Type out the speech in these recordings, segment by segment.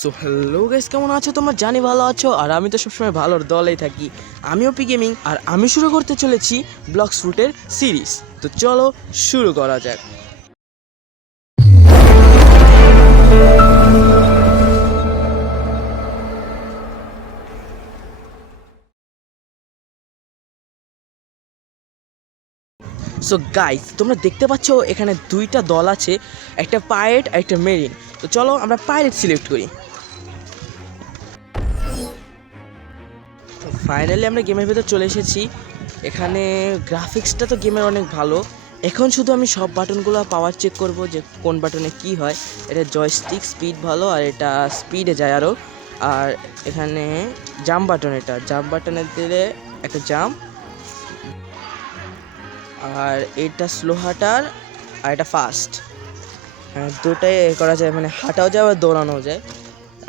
So hello guys, কেমন আছো তোমরা? জানি ভালো আছো, আর আমি তো সবসময় ভালোর দলেই থাকি। আমিও পি গেমিং, আর আমি শুরু করতে চলেছি ব্লক্স ফ্রুটের সিরিজ। তো চলো শুরু করা যাক। সো গাইস, তোমরা দেখতে পাচ্ছ এখানে দুইটা দল আছে, একটা পাইরেট আর একটা মেরিন। তো চলো আমরা পাইরেট সিলেক্ট করি। ফাইনালি আমরা গেমের ভেতর চলে এসেছি। এখানে গ্রাফিক্সটা তো গেমের অনেক ভালো। এখন শুধু আমি সব বাটনগুলো পাওয়ার চেক করব যে কোন বাটনে কি হয়। এটা জয়স্টিক স্পিড ভালো, আর এটা স্পিডে যায় আরও। আর এখানে জাম্প বাটন, এটা জাম্প বাটনে দিলে একটা জাম্প, আর এটা স্লো হাঁটার, আর এটা ফাস্ট। হ্যাঁ, দুটাই করা যায়, মানে হাঁটাও যায় আর দৌড়ানোও যায়।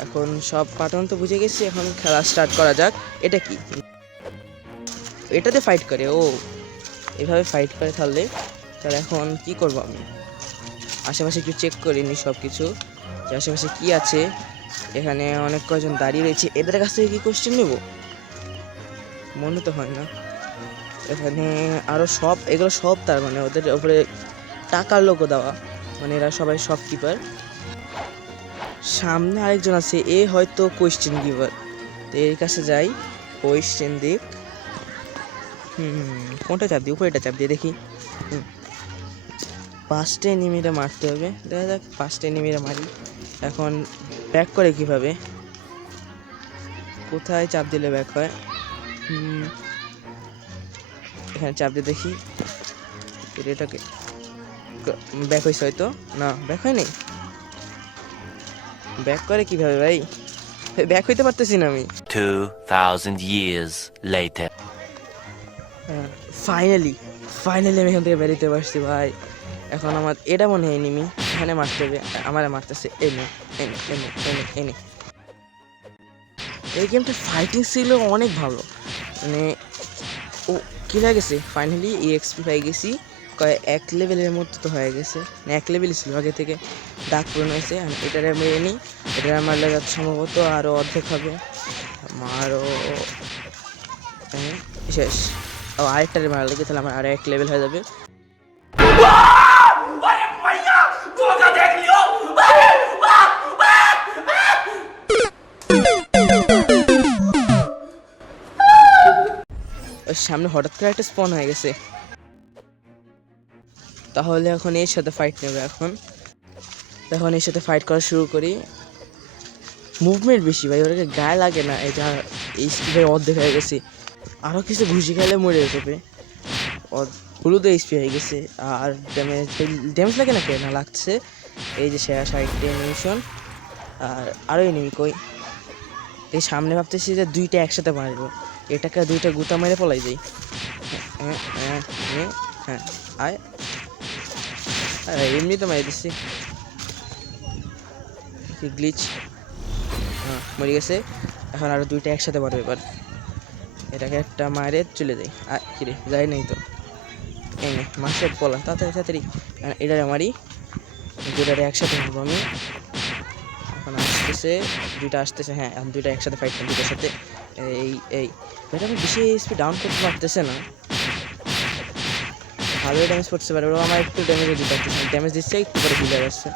এখন সব বাটন তো বুঝে গেছি, এখন খেলা স্টার্ট করা যাক। এটা কি? এটাতে ফাইট করে? ও, এভাবে ফাইট করে তাহলে এখন কি করব? আমি আশেপাশে একটু চেক করিনি সব কিছু, যে আশেপাশে কি আছে। এখানে অনেক কয়জন দাঁড়িয়ে রয়েছে, এদের কাছ থেকে কি কোশ্চেন নেব মনে তো হয় না। এখানে আরও সব, এগুলো সব তার মানে ওদের উপরে টাকার লোগো দেওয়া, মানে এরা সবাই শপকিপার। সামনে আরেকজন আছে, এ হয়তো কোয়েশ্চেন গিভার। তো এর কাছে যাই, কোয়েশ্চেন দিক। কোনটা চাপ দিই? উপরেটা চাপ দিয়ে দেখি। পাঁচটা এনিমিরা মারতে হবে, দেখা যাক পাঁচটা এনিমিরা মারি। এখন ব্যাক করে কিভাবে? কোথায় চাপ দিলে ব্যাক হয়? এখানে চাপ দিয়ে দেখি এটাকে ব্যাক হয়েছে হয়তো। না, ব্যাক হয়নি। ব্যাক করে কিভাবে ভাই? ব্যাক হইতে পারতেছি না আমি। 2000 years later. ফাইনালি ফাইনালি আমি এখান থেকে বেরোতে পারছি ভাই। এখন আমার এটা মনে হয় এনিমি, এখানে মারতে হবে। আমার মারতেছে এনে এনে এনে এনে এনে। এই গেমটা ফাইটিং ছিল অনেক ভালো, মানে ও কি হয়ে গেছে ফাইনালি এক্সপি পাই গেছি। এক লেভেলের মতো তো হয়ে গেছে, মানে এক লেভেলই ছিল আগে থেকে। দাগ পূরণ হয়েছে। আমি এটারে মেরে নিই, এটা মারলে যাচ্ছে সম্ভবত আরও অর্ধেক হবে। আরও শেষ। ও, আরেকটারে মারা লেগে, তাহলে আমার আরও এক লেভেল হয়ে যাবে। ওর সামনে হঠাৎ করে একটা স্পন হয়ে গেছে, তাহলে এখন এর সাথে ফাইট নেবে। এখন এর সাথে ফাইট করা শুরু করি। মুভমেন্ট বেশি ভাই, ওটাকে গায়ে লাগে না। এটা এই স্পিডে অর্ধেক হয়ে গেছে, আরও কিছু ঘুষি খেলে মরে যাবে। হলুদে স্পি হয়ে গেছে, আর ড্যামেজ ড্যামেজ লাগে না, কে না লাগছে। এই যে শেষ আরেকটা এনিমিশন, আর আরও এনিমি কই? এই সামনে ভাবতেছি যে দুইটা একসাথে মারবো, এটাকে দুইটা গুতা মেরে পলাই যাই। হ্যাঁ হ্যাঁ হ্যাঁ হ্যাঁ, আয় এমনি তো মারি দিচ্ছি। গ্লিচ, হ্যাঁ মরে গেছে। এখন আরও দুইটা একসাথে মারবে এবার। এটাকে একটা মারে চলে যাই। আর কিরে যাই নাই তো, এনে মাসের পলা তাড়াতাড়ি তাড়াতাড়ি। এটারে মারি, দুইটারে একসাথে মারবো আমি। এখন আসতেছে দুইটা, আসতেছে। হ্যাঁ, এখন দুইটা একসাথে ফাইট করবো দুইটার সাথে। এই এটা আমি বেশি স্পিড ডাউন করতে পারতেছে না, ভালোই ড্যামেজ পড়তে পারে। ওরা আমার একটু ড্যামেজও দিতে পারতেছে না, ড্যামেজ দিচ্ছে একটু করে হিলে যাচ্ছে।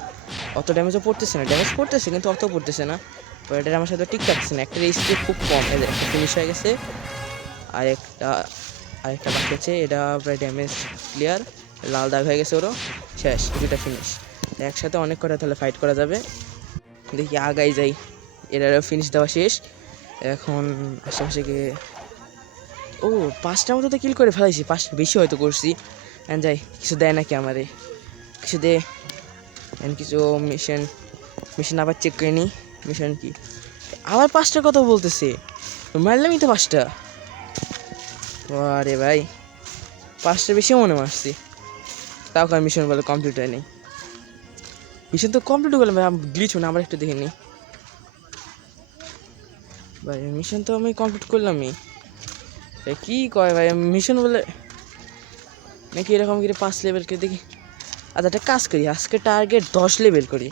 অত ড্যামেজও পড়তেছে না, ড্যামেজ পড়তেছে কিন্তু অত পড়তেছে না। তো এটা আমার সাথে ঠিক থাকতেছে না, একটা স্পিড খুব কম। এদের একটা ফিনিশ হয়ে গেছে, আরেকটা বাকি আছে। এটা প্রায় ড্যামেজ ক্লিয়ার, লাল দাগ হয়ে গেছে ওরও। শেষ, দুটা ফিনিশ। একসাথে অনেক কটা তাহলে ফাইট করা যাবে। দেখি আগাই যাই, এটারও ফিনিশ দেওয়া শেষ। এখন আশেপাশে গিয়ে, ও 5টার মতো তো কিল করে ফেলাইছি, 5টা বেশি হয়তো করছি। যাই, কিছু দেয় নাকি আমারে, কিছু দে। কিছু মিশন আবার চেক করে নিই। মিশন কি আবার 5টার কথা বলতেছে? মারলামই তো 5টা। আরে ভাই, 5টা বেশি মনে মারছি, তাও কার মিশন বলে কমপ্লিট হয় নেই। মিশন তো কমপ্লিট হয়ে গেল ভাই, গ্লিচ না আবার একটু দেখে নিই ভাই। মিশন তো আমি কমপ্লিট করলামই। কি কয় ভাই, মিশন বলে নাকি এরকম করে 5 লেভেল করে দেখি। আচ্ছা, একটা কাজ করি, আজকে টার্গেট 10 লেভেল করি।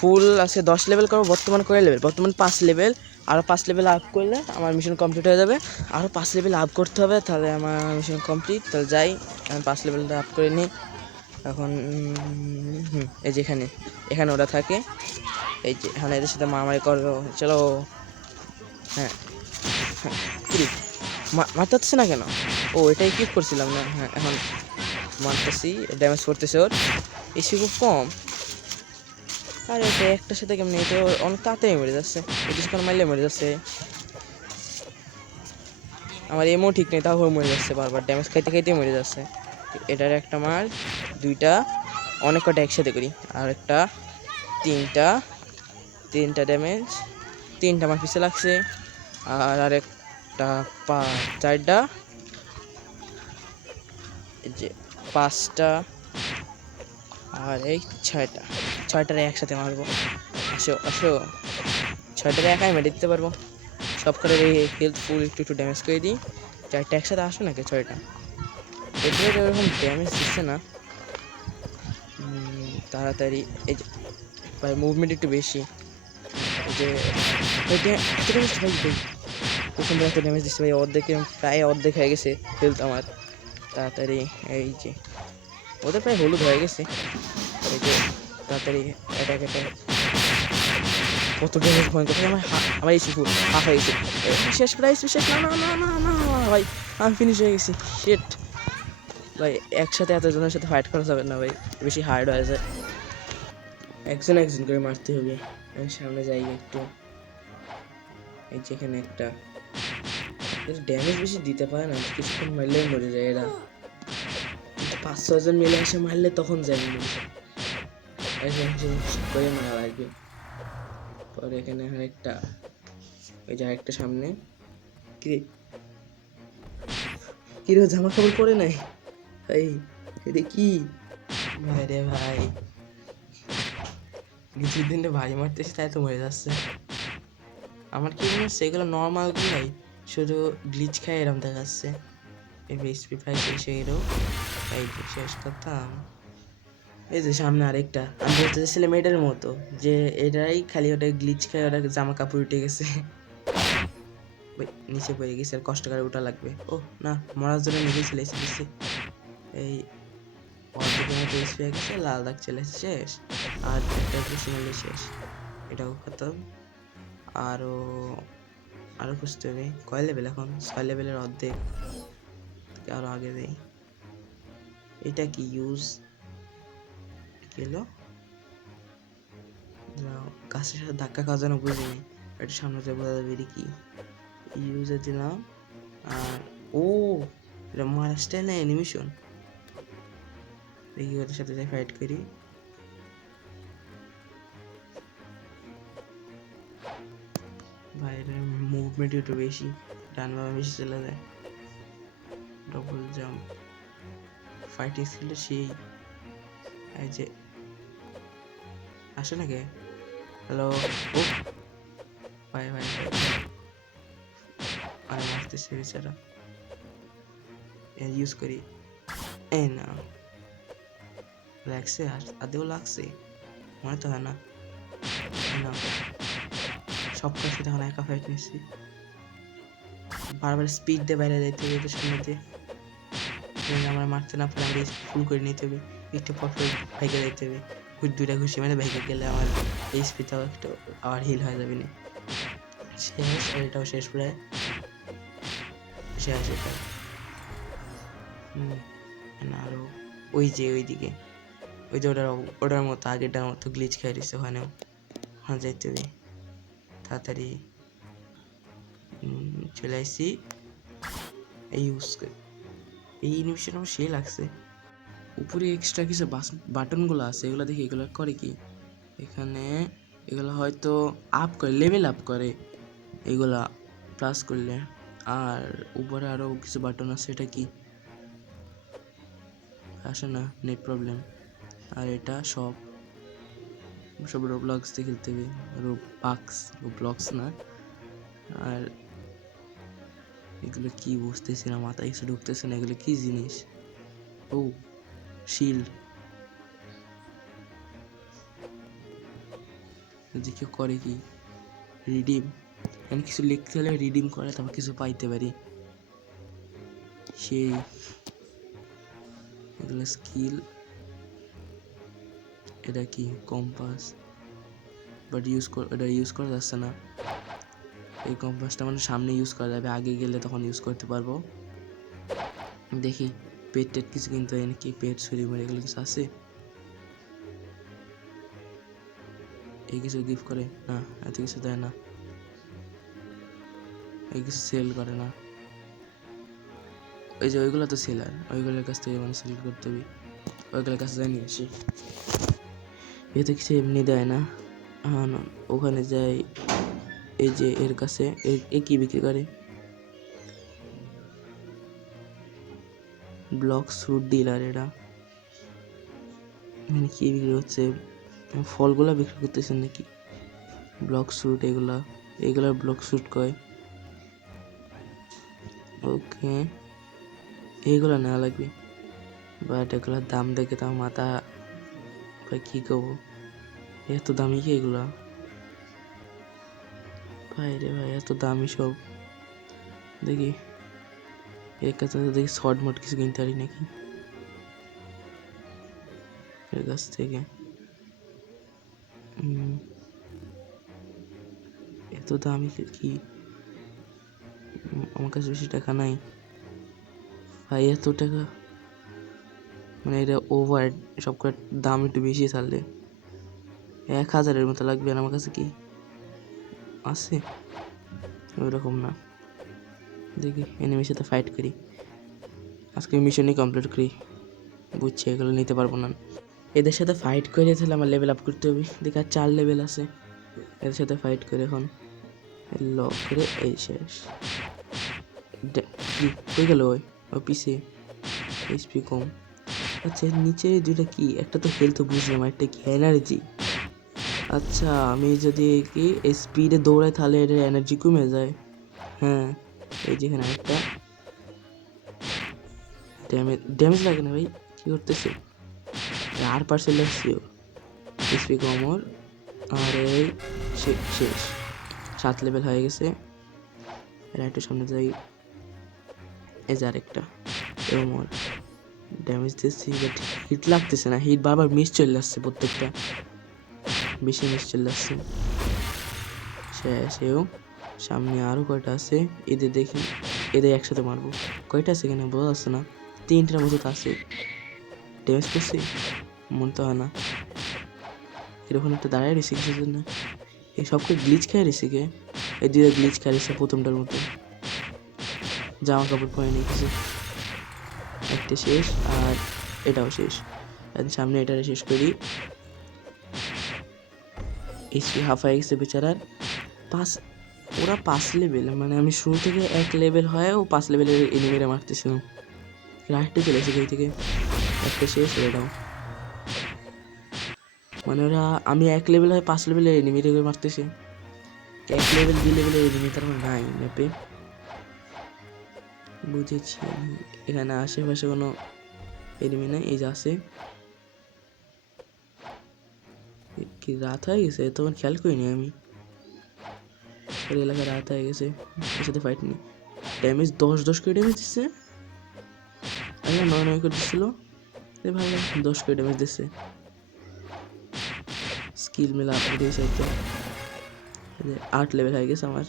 ফুল আছে 10 লেভেল করবো, বর্তমান কয় লেভেল? বর্তমান 5 লেভেল। আরও 5 লেভেল আপ করলে আমার মিশন কমপ্লিট হয়ে যাবে। আরও 5 লেভেল আপ করতে হবে, তাহলে আমার মিশন কমপ্লিট। তাহলে যাই, আমি 5 লেভেলটা আপ করে নিই এখন। এই যে এখানে ওরা থাকে, এই যে এখানে এদের সাথে মারামারি করবো, চলো। হ্যাঁ হ্যাঁ, কি মারতে হচ্ছে না কেন? ও এটাই কিপ করছিলাম না। হ্যাঁ এখন মারতেছি, ড্যামেজ করতেছে ওর, এসি খুব কম। আর এটা একটার সাথে কেমনি, এটা অনেক তাড়াতাড়ি মরে যাচ্ছে, কিছুক্ষণ মারলে মরে যাচ্ছে। আমার এমও ঠিক নেই, তাও মরে যাচ্ছে, বারবার ড্যামেজ খাইতে খাইতে মরে যাচ্ছে। এটার একটা মার, দুইটা, অনেক কটা একসাথে করি, আর একটা, তিনটা ড্যামেজ, তিনটা আমার পিছে লাগছে। আর আরেকটা চারটা, এই যে পাঁচটা, আর এই ছয়টারে একসাথে মারবো। আসো আসো, ছয়টারে একাই মেরে দিতে পারবো। সব করে হেলথ ফুল একটু ড্যামেজ করে দিই। চারটা একসাথে আসো নাকি? ছয়টা এগুলো এরকম ড্যামেজ দিচ্ছে না তাড়াতাড়ি। এই যে ভাই মুভমেন্ট একটু বেশি, এই যে এত ড্যামেজ ভাই, প্রথমবার এত ড্যামেজ দিচ্ছে ভাই, প্রায় অর্ধেক হয়ে গেছে হেলথ আমার। তাড়াতাড়ি, এই যে ওদের প্রায় হলুদ হয়ে গেছে, এই যে তাড়াতাড়ি অ্যাটাক। কত ড্যামেজ ভয়ঙ্কর আমার এই শিফু হাফ হয়ে গেছে। শেষ প্রাইস, শেষ, না না না না না ভাই, আমি ফিনিশ হয়ে গেছি। শিট ভাই, একসাথে এতজনের সাথে ফাইট করা যাবে না ভাই, বেশি হার্ড হয়ে যায়, একজন একজন করে মারতে হবে। আমি সামনে যাই একটু, এই যেখানে একটা ড্যামেজ বেশি দিতে পারে না, কিছুক্ষণ মারলেই মরে যায় এরা, কিন্তু 5-6 জন মিলে এসে মারলে তখন যায় না, একজন করে মারা লাগবে। পরে এখানে আরেকটা, ওই যে আরেকটা সামনে, কিরে কিরে জামা কাপড় পরে নাই ভাই, এটা কি ভাই রে ভাই, কিছুর দিন ভাই মারতেছি তাই তো মরে যাচ্ছে। আমার কি মনে হচ্ছে এগুলো নর্মাল গুলাই, শুধু গ্লিচ খায় এরকম দেখাচ্ছে। এসপি 5 এসে এরও এই শেষ করতাম। এই যে সামনে আরেকটা, আমি বলতে চাইছিলাম এটার মতো, যে এটাই খালি ওটা গ্লিচ খায়, ওটা জামা কাপড় উঠে গেছে, নিচে পড়ে গেছে, আর কষ্ট করে ওঠা লাগবে। ও না, মরার জন্য নিজেই চলে এসেছি। এই অর্ধেকের মতো এসপি হয়ে গেছে, লাল দাগ চলে এসেছে, শেষ। আর একটা বেশি মারলে শেষ, এটাও খতম। আরও আরও খুঁজতে হবে, কয় লেভেল এখন? 6 লেভেলের অর্ধেক, আরও আগে দেই। এটা কি ইউজ গেলো, গাছের সাথে ধাক্কা খাওয়া যেন বুঝিনি, একটু সামনে যে বোঝা যাবে এটা কি। ইউজে দিলাম, আর ও এটা মারা স্টাইল না অ্যানিমেশন, দেখি ওদের সাথে যাই ফাইট করি। বাইরের মুভমেন্ট একটু বেশি, ডান বামে বেশি চলে যায়, ডবল জাম্প, ফাইটিং স্কিল সেই। এই যে আসে নাকি? হ্যালো, ও ভাই ভাই আর মারতেছে বেচারা, ইউজ করি। এই না লাগছে, আদেও লাগছে মনে তো হয় না। না সব কিছু তখন একা ফাইট নিচ্ছি, বারবার স্পিড দিয়ে বাইরে যাইতে হবে এদের সামনে দিয়ে, আমার মারতে না পারে আমাকে ফুল করে নিতে হবে, একটু পর পর ভাইকে যাইতে হবে, দুইটা ঘুষি মানে ভাইকে গেলে আমার এই স্পিডটাও একটু আবার হিল হয়ে যাবে না। শেষ, এটাও শেষ প্রায় শেষ এটা। না আরও ওই যে ওইদিকে, ওই যে ওটার মতো আগেরটার মতো গ্লিচ খেয়ে দিচ্ছে, ওখানেও ওখানে যাইতে হবে তাড়াতাড়ি। চলে আসছি, এই ইউজ করি, এই ইনিমেশন আমার সেই লাগছে। উপরে এক্সট্রা কিছু বাটনগুলো আছে, এগুলো দেখি এগুলো করে কি, এখানে এগুলো হয়তো আপ করে, লেভেল আপ করে এগুলা প্লাস করলে। আর উপরে আরও কিছু বাটন আছে, এটা কি আসে না, নেট প্রবলেম। আর এটা সব রোবলক্স দিয়ে খেলতে হবে, রোবলক্স না। আর এগুলো কি বুঝতেছি না, মাথায় কিছু ঢুকতেছে না, এগুলো কি জিনিস? ও শিল্ড, যদি কেউ করে কি রিডিম, আমি কিছু লিখতে হলে রিডিম করে তারপর কিছু পাইতে পারি। সেই এগুলো স্কিল। এটা কি কম্পাস, বাট এটা ইউজ করা যাচ্ছে না। এই কম্পাসটা মানে সামনে ইউজ করা যাবে, আগে গেলে তখন ইউজ করতে পারবো। দেখি পেট টেট কিছু কিনতে হয় নাকি, পেট ছুরি মেরে এগুলো কিছু আছে। এই কিছু গিফট করে না, এত কিছু দেয় না, এই কিছু সেল করে না। ওই যে ওইগুলো তো সেলার, ওইগুলোর কাছ থেকে মানে সেল করতে হবে, ওইগুলোর কাছে যাই নিয়ে আসি। এতে কিছু এমনি দেয় না। হ্যাঁ না, ওখানে যাই, এই যে এর কাছে এ কি বিক্রি করে, ব্লক ফ্রুট ডিলার। এটা মানে কি বিক্রি হচ্ছে, ফলগুলা বিক্রি করতেছেন নাকি, ব্লক ফ্রুট এগুলা ব্লক ফ্রুট কয়। ওকে, এইগুলো নেওয়া লাগবে, বাট এগুলোর দাম দেখে তো মাথা ভাই কী করবো, এত দামি কি এগুলা ভাই রে ভাই, এত দামি সব। দেখি এর কাছে দেখি শর্ট মোট কিছু কিনতে পারি নাকি এর কাছ থেকে। এত দামি কি, আমার কাছে বেশি টাকা নাই ভাই, এত টাকা মানে এটা ওভার, সব করে দাম একটু বেশি ছাড়লে 1000-এর মতো লাগবে। আর আমার কাছে কি আছে ওইরকম না। দেখি এনিমির সাথে ফাইট করি, আজকে মিশনই কমপ্লিট করি। বুঝছি এগুলো নিতে পারবো না, এদের সাথে ফাইট করে তাহলে আমার লেভেল আপ করতে হবে। দেখি আর 4 লেভেল আছে, এদের সাথে ফাইট করে এখন লক করে এই শেষ। হয়ে গেল ও পিছে এইচপি কম। আচ্ছা নিচে দুইটা কি, একটা তো হেলথ বুঝলাম, একটা কি এনার্জি। আচ্ছা আমি যদি কি স্পিডে দৌড়াই তাহলে এটার এনার্জি কমে যায়। হ্যাঁ এই যেখানে একটা ড্যামেজ লাগে না ভাই, কি করতেছে, আর পার্সেল লাগছে স্পি কমর। আর এই শেষ 7 লেভেল হয়ে গেছে। এর একটু সামনে যাই, এই যে আরেকটা কমর, ড্যামেজ দিচ্ছি বাট হিট লাগতেছে না, হিট বারবার মিস চলে আসছে, প্রত্যেকটা বেশি মিস চলে আসছে। শেষেও সামনে আরও কয়টা আছে, এদের দেখি, এদের একসাথে মারবো। কয়টা আছে এখানে বোঝা যাচ্ছে না, 3টার মতো তো আছে। ড্যামেজ করছি মনে তো হয় না, এরকম একটা দাঁড়ায় রয়েছে কিছুর জন্য। এই সবকে গ্লিচ খেয়ে রয়েছে কে, এই দুইটা গ্লিচ খেয়ে রয়েছে প্রথমটার মতো। জামা কাপড় পরে নিয়ে কিছু, একটা শেষ আর এটাও শেষ। সামনে এটারে শেষ করি। এইচপি হাফ হয়ে গেছে বেচারার। ওরা 5 লেভেল, মানে আমি শুরু থেকে 1 লেভেল হয় ও 5 লেভেলের এনিমিরা মারতেছিলাম। রাইটে চলে এসেছে এই থেকে, একটা শেষ এটাও। মানে ওরা আমি 1 লেভেল হয় 5 লেভেলের এনিমিরা মারতেছে, 1 লেভেল 2 লেভেলের এনিমি তার নাই ম্যাপে। বুঝেছি, এখানে আশেপাশে কোনো এনিমি নাই। এই যে আছে, কি রাত হয়ে গেছে তখন খেয়াল করিনি আমি, ওর এলাকায় রাত হয়ে গেছে। ওর সাথে ফাইট নেই, ড্যামেজ 10 করে ড্যামেজ দিচ্ছে, আগে 9 করে দিচ্ছিল, ভালো 10 করে ড্যামেজ দিচ্ছে। স্কিল মেলা আপগ্রেড হয়েছে একদম, 8 লেভেল হয়ে গেছে আমার।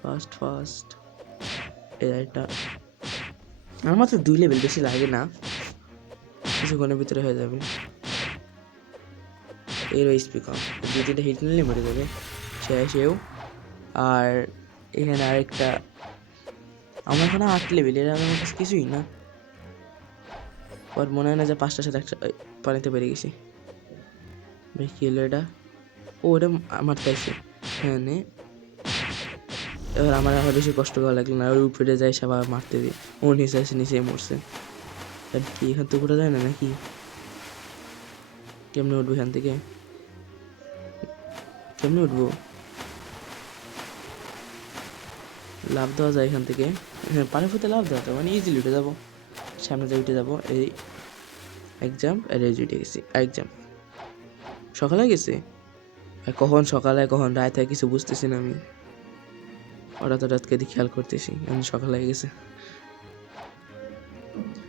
ফার্স্ট এটা আমার মাত্র 2 লেভেল, বেশি লাগে না, কিছুক্ষণের ভিতরে হয়ে যাবে। এর এইচপি কম, 2-3টা হিট নিলে মরে যাবে শেষেও। আর এখানে আরেকটা, আমার এখানে 8 লেভেল, এর আমার কাছে কিছুই না। আর মনে হয় না যে 5টার সাথে একটা পানিতে পেরে গেছি ভাই। কি হলো এটা, ও ওটা আমার তাইছে। হ্যাঁ নে, এবার আমার আর বেশি কষ্ট করা লাগলো না, ওর উপরে যায় সব মারতে দিই, ও নিচে আসে নিচে মরছে। কি এখান থেকে উঠে যায় না নাকি, কেমনে উঠবো এখান থেকে, কেমনে উঠবো, লাভ দেওয়া যায় এখান থেকে। হ্যাঁ পানির ফুটে লাভ দেওয়া যায়, মানে ইজিলি উঠে যাবো, সামনে দিয়ে উঠে যাবো। এই এক জাম্প আর এই উঠে গেছি, এক জাম্প। সকালে গেছে আর কখন সকালে কখন রাত হয় কিছু বুঝতেছি না আমি। হঠাৎ করে খেয়াল করতেছি এখন সকাল হয়ে গেছে।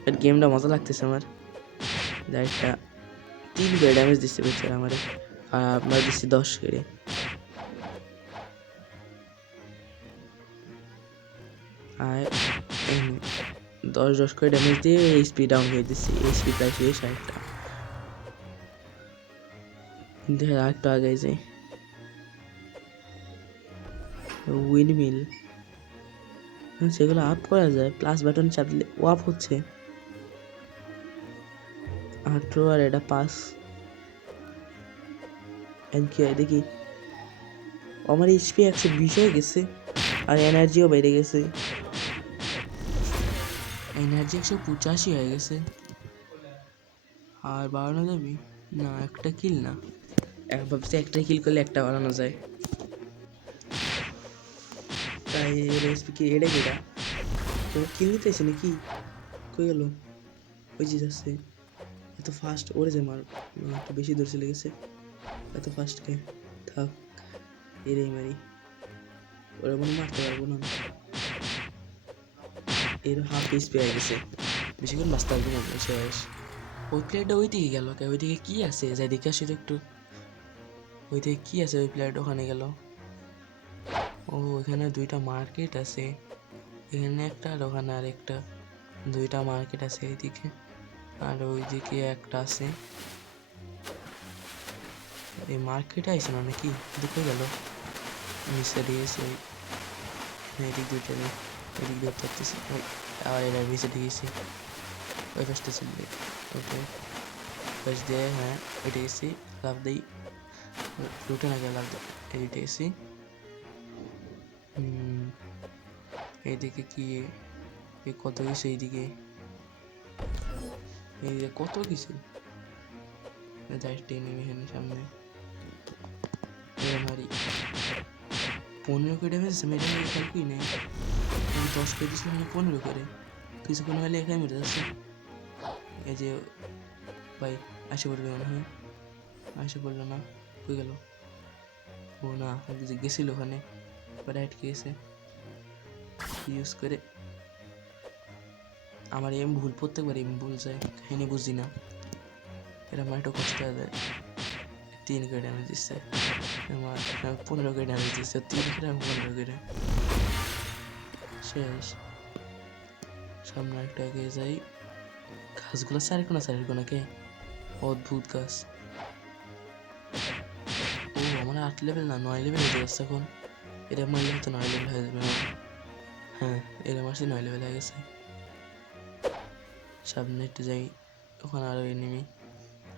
আর গেমটা মজা লাগতেছে আমার। একটা 3 করে ড্যামেজ দিচ্ছে বেচারা আমারে, আর আমরা দিচ্ছি 10 করে। আর 10 করে ড্যামেজ দিয়ে এইচপি ডাউন হয়ে দিচ্ছি। এইচপি প্রায় শেষ আরেকটা, কিন্তু আরেকটা আগে যাই। উইন্ডমিল সেগুলো আপ করা যায়, প্লাস বাটন চাপলে ও আপ হচ্ছে। 18 আর এটা 5 কি হয় দেখি। আমার এইচপি 120 হয়ে গেছে আর এনার্জিও বেড়ে গেছে। এনার্জি 185 হয়ে গেছে। আর বাড়ানো যাবে না, একটা কিল না, ভাবছি একটা কিল করলে একটা বাড়ানো যায়। তাই রেসিপি কি এটা কিটা তো কিল নিতে এসে নাকি কই গেল? ওই যে যাচ্ছে এত ফাস্ট, ওরে যে মার একটু বেশি দূর চলে গেছে। এত ফাস্ট কে থাক, এরেই মারি, ওরা মনে মারতে পারবো না। এর হাফ এইচপি হয়ে গেছে, বেশিক্ষণ বাঁচতে পারবো না। শেষ। ওই প্লেয়ারটা ওই দিকে গেল, ওই দিকে কি আছে যাই দেখে আসি তো একটু। ওই দিকে কি আছে? ওই প্লেয়ারটা ওখানে গেল। ও এখানে 2টা মার্কেট আছে, এখানে একটা আর ওখানে আর একটা, 2টা মার্কেট আছে এইদিকে, আর ওইদিকে একটা আছে। এই মার্কেটে আইসে না নাকি? দেখে গেল নিচে দিয়েছে, এদিক 2টা নেই, এদিক দিয়ে উঠতেছি। আবার এরা নিচে দিয়েছি, ওই পাশটা চলবে। ওকে পাশ দিয়ে, হ্যাঁ ওইটা গেছি, লাভ দিই, লুটে না গেলে লাভ দিই, এইদিকে গেছি। এইদিকে কি কত কিছু, এইদিকে কত কিছু এখানে সামনে মারি। 15 করে ড্যামেজ আছে, মেরে খেয়াল করি নেই। 10 করে দিয়েছিলাম, 15 করে কিছুক্ষণ হলে এখানে মেরে যাচ্ছে। এই যে ভাই আসে পড়বে মনে হয়, আসে পড়লো না, কই গেল? ও না, গেছিল ওখানে, আটকে গেছে। ইউজ করে আমার এম ভুল, প্রত্যেকবার এম ভুল যায়, কাহিনি বুঝি না। এটা আমার একটু কষ্ট হয়ে যায়। 3 করে ড্যামেজ দিচ্ছে আমার, 15 করে ড্যামেজ দিচ্ছে, 3 করে 15 করে। শেষ। সামনে একটা এগিয়ে যাই, গাছগুলো চারের কোনাকে অদ্ভুত গাছ। ও আমার 8 লেভেল না 9 লেভেল হয়ে যাচ্ছে এখন। এটা মারলে তো 9 লেভেল হয়ে যাবে। হ্যাঁ এরা মারছি 9 লেভেল হয়ে গেছে। সামনে একটু যাই, ওখানে আরো এনিমি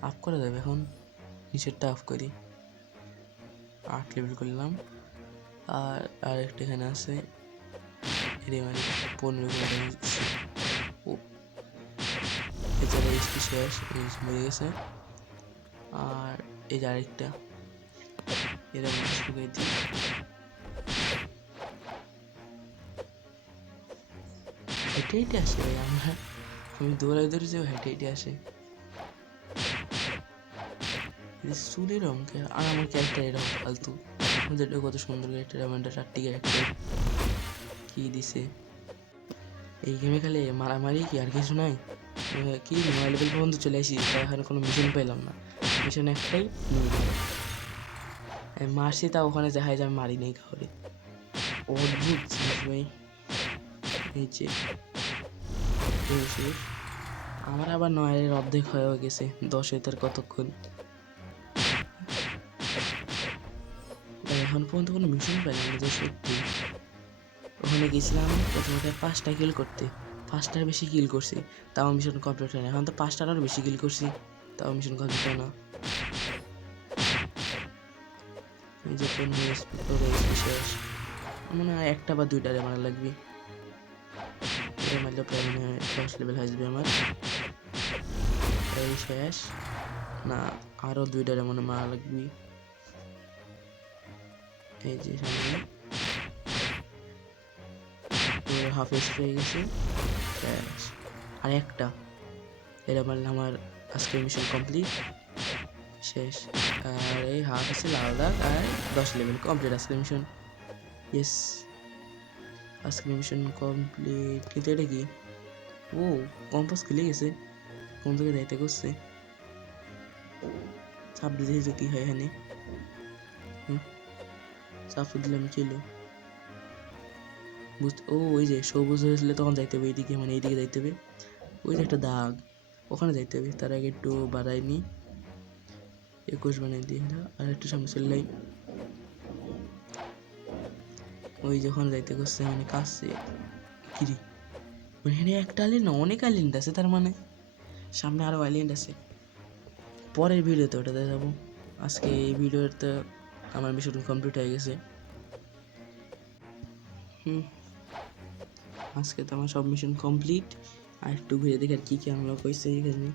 আপ করা যাবে। এখন নিচেরটা আপ করি, 8 লেভেল করলাম। আর আরেকটা এখানে আছে, এরে মানে 15 করে দিচ্ছি। ও এছাড়া এইচপি শেষ, মরে গেছে। আর এই যে আরেকটা, এরা দিই। হেঁটে হেঁটে আসে ভাই, আমি দৌড়াই যে হেঁটে হেঁটে আসে। চুলের রঙকে আর আমার ক্যারেক্টার এরকম ফালতু, যেটা কত সুন্দর ক্যারেক্টার, আমার 4টি ক্যারেক্টার কি দিছে এই গেমে। খালি মারামারি কি আর কিছু নাই কি? 9 লেভেল পর্যন্ত চলে আসি, এখানে কোনো মিশন পেলাম না। মিশন একটাই, মারছি, তা ওখানে দেখা যায় আমি মারি নেই কাউরে। অদ্ভুত ভাই। এই যে আমার আবার 9-এর অর্ধেক হয়ে গেছে, 10-এ তার কতক্ষণ। এখন পর্যন্ত কোনো মিশন পাইলাম না যে সত্যি। ওখানে গেছিলাম প্রথমে 5টা কিল করতে, 5টার বেশি কিল করছি, তাও মিশন কমপ্লিট হয় না। এখন তো 5টার আরও বেশি কিল করছি, তাও মিশন কমপ্লিট হয় না। এই যে কোন শেষ, মনে হয় 1টা বা 2টারে মারা লাগবে। এটা মারলে প্রায় 10 লেভেল হয়ে যাবে আমার। এই শেষ না, আরো 2টারে মনে মারা লাগবে। এই যে সামনে হাফ এসপি হয়ে গেছে। আর একটা, এটা মারলে আমার আজকের মিশন কমপ্লিট। শেষ। আর এই হাফ আছে লাল দাগ আর 10 লেভেল কমপ্লিট আজকে মিশন। ইয়েস, আজকে মিশন কমপ্লিট। কিন্তু এটা কি? ও কম্পাস খুলে গেছে, কোন থেকে যাইতে করছে। চাপ দিতে যে কি হয় এখানে, চাপ দিলাম ছিল বুঝতে। ও ওই যে সবুজ হয়েছিল তখন যাইতে হবে এইদিকে, মানে এইদিকে যাইতে হবে। ওই যে একটা দাগ, ওখানে যাইতে হবে। তার আগে একটু বাড়াইনি, 21 বানাই দিই। আর একটু সামনে চললাই, ওই যখন যাইতে করছে মানে কাছে কিরি। এখানে একটা আইল্যান্ড না, অনেক আইল্যান্ড আছে, তার মানে সামনে আরও আইল্যান্ড আছে। পরের ভিডিওতে ওটা দেখাবো। আজকে এই ভিডিওতে আমার মিশন কমপ্লিট হয়ে গেছে। আজকে তো আমার সব মিশন কমপ্লিট। আর একটু ঘুরে দেখে কি কি আনলক হয়েছে এখানে।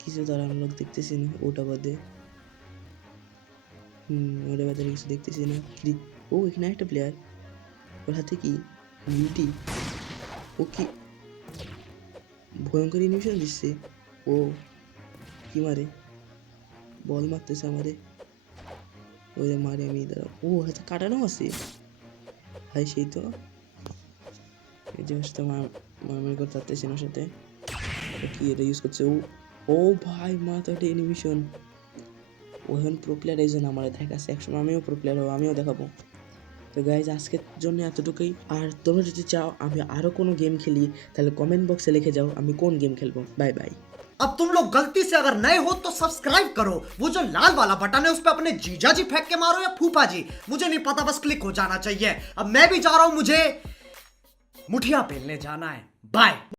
কিছু তার আনলক দেখতেছি না, ওটা বাদে। ওটা বাদে কিছু দেখতেছি না। ও এখানে একটা প্লেয়ার, ওর হাতে কি বিউটি, ও কি ভয়ঙ্কর ইনিমিশন দিচ্ছে। ও কি মারে, বল মারতেছে আমারে। ওরে মারে আমি দাঁড়াও। ও হাতে কাটানো আছে ভাই, সেই তো এই জিনিসটা মারামারি করতে পারতেছি না সাথে। কি এটা ইউজ করছে ও? ও ভাই মাথা একটা অ্যানিমেশন। ও এখন প্রো প্লেয়ার, এই জন্য আমার দেখাচ্ছে। একসময় আমিও প্রো প্লেয়ার হবো, আমিও দেখাবো। তো গাইজ আজকের জন্য এতটুকুই। আর তোমরা যদি চাও আমি আরও কোনো গেম খেলি, তাহলে কমেন্ট বক্সে লিখে যাও আমি কোন গেম খেলবো। Bye bye. अब तुम लोग गलती से अगर नए हो तो सब्सक्राइब करो, वो जो लाल वाला बटन है उस पर अपने जीजा जी फेंक के मारो या फूफा जी, मुझे नहीं पता, बस क्लिक हो जाना चाहिए। अब मैं भी जा रहा हूं, मुझे मुठिया पेलने जाना है। बाय।